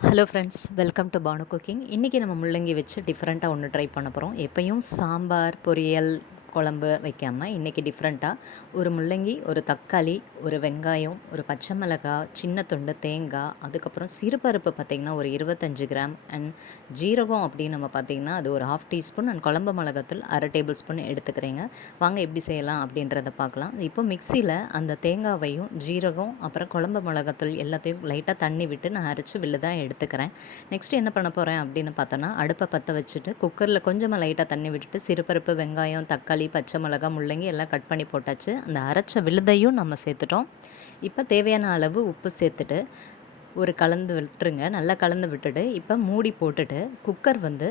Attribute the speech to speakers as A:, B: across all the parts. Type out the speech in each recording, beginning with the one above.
A: Hello friends welcome to Banu cooking இன்றைக்கி நம்ம முள்ளங்கி வச்சு டிஃப்ரெண்ட்டாக ஒன்று ட்ரை பண்ண போகிறோம் எப்பயும் சாம்பார் பொரியல் குழம்பு வைக்காமல் இன்றைக்கி டிஃப்ரெண்ட்டாக ஒரு முள்ளங்கி ஒரு தக்காளி ஒரு வெங்காயம் ஒரு பச்சை மிளகாய் சின்ன துண்டு தேங்காய் அதுக்கப்புறம் சிறுபருப்பு பார்த்திங்கன்னா ஒரு இருபத்தஞ்சு கிராம் அண்ட் ஜீரகம் அப்படின்னு நம்ம பார்த்திங்கன்னா அது ஒரு ஹாஃப் டீஸ்பூன் அண்ட் குழம்பு மிளகாத்தூள் அரை டேபிள் ஸ்பூன் எடுத்துக்கிறேங்க. வாங்க எப்படி செய்யலாம் அப்படின்றத பார்க்கலாம். இப்போ மிக்சியில் அந்த தேங்காவையும் ஜீரகம் அப்புறம் குழம்பு மிளகாத்தூள் எல்லாத்தையும் லைட்டாக தண்ணி விட்டு நான் அரைச்சி வில்லு தான் எடுத்துக்கிறேன். நெக்ஸ்ட் என்ன பண்ண போகிறேன் அப்படின்னு பார்த்தோன்னா அடுப்பை பற்ற வச்சுட்டு குக்கரில் கொஞ்சமாக லைட்டாக தண்ணி விட்டுட்டு சிறுபருப்பு வெங்காயம் தக்காளி பச்சை மிளகா முள்ளங்கி எல்லாம் கட் பண்ணி போட்டாச்சு. அந்த அரைச்ச விழுதையும் நம்ம சேர்த்துட்டோம். இப்போ தேவையான அளவு உப்பு சேர்த்துட்டு ஒரு கலந்து விட்டுருங்க. நல்லா கலந்து விட்டுட்டு இப்போ மூடி போட்டுட்டு குக்கர் வந்து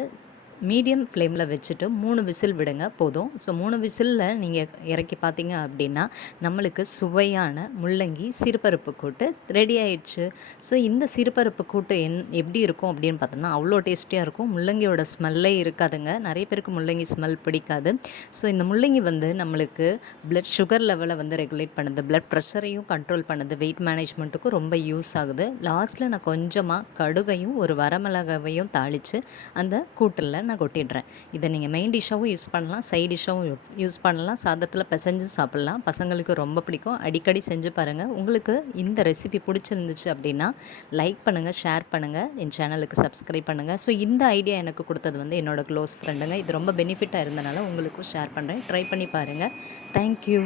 A: மீடியம் ஃப்ளேமில் வச்சுட்டு மூணு விசில் விடுங்க போதும். ஸோ மூணு விசிலில் நீங்கள் இறக்கி பார்த்தீங்க அப்படின்னா நம்மளுக்கு சுவையான முள்ளங்கி சிறுபருப்பு கூட்டு ரெடி ஆயிடுச்சு. ஸோ இந்த சிறுபருப்பு கூட்டு என் எப்படி இருக்கும் அப்படின்னு பார்த்தோம்னா அவ்வளோ டேஸ்டியாக இருக்கும். முள்ளங்கியோட ஸ்மெல்லே இருக்காதுங்க. நிறைய பேருக்கு முள்ளங்கி ஸ்மெல் பிடிக்காது. ஸோ இந்த முள்ளங்கி வந்து நம்மளுக்கு பிளட் சுகர் லெவலை வந்து ரெகுலேட் பண்ணுது. பிளட் ப்ரெஷரையும் கண்ட்ரோல் பண்ணுது. வெயிட் மேனேஜ்மெண்ட்டுக்கும் ரொம்ப யூஸ் ஆகுது. லாஸ்ட்டில் நான் கொஞ்சமாக கடுகையும் ஒரு வரமிளகாவையும் தாளித்து அந்த கூட்டில் நான் கொட்டிடுறேன். இதை நீங்கள் மெயின் டிஷ்ஷாகவும் யூஸ் பண்ணலாம் சைட் டிஷ்ஷாகவும் யூஸ் பண்ணலாம் சாதத்தில் பிசைஞ்சு சாப்பிட்லாம். பசங்களுக்கு ரொம்ப பிடிக்கும். அடிக்கடி செஞ்சு பாருங்கள் உங்களுக்கு இந்த ரெசிபி பிடிச்சிருந்துச்சு அப்படின்னா லைக் பண்ணுங்கள் ஷேர் பண்ணுங்கள் என் சேனலுக்கு சப்ஸ்கிரைப் பண்ணுங்கள் ஸோ இந்த ஐடியா எனக்கு கொடுத்தது வந்து என்னோடய க்ளோஸ் ஃப்ரெண்டுங்க இது ரொம்ப பெனிஃபிட்டாக இருந்தனால உங்களுக்கும் ஷேர் பண்ணுறேன் ட்ரை பண்ணி பாருங்கள் தேங்க்யூ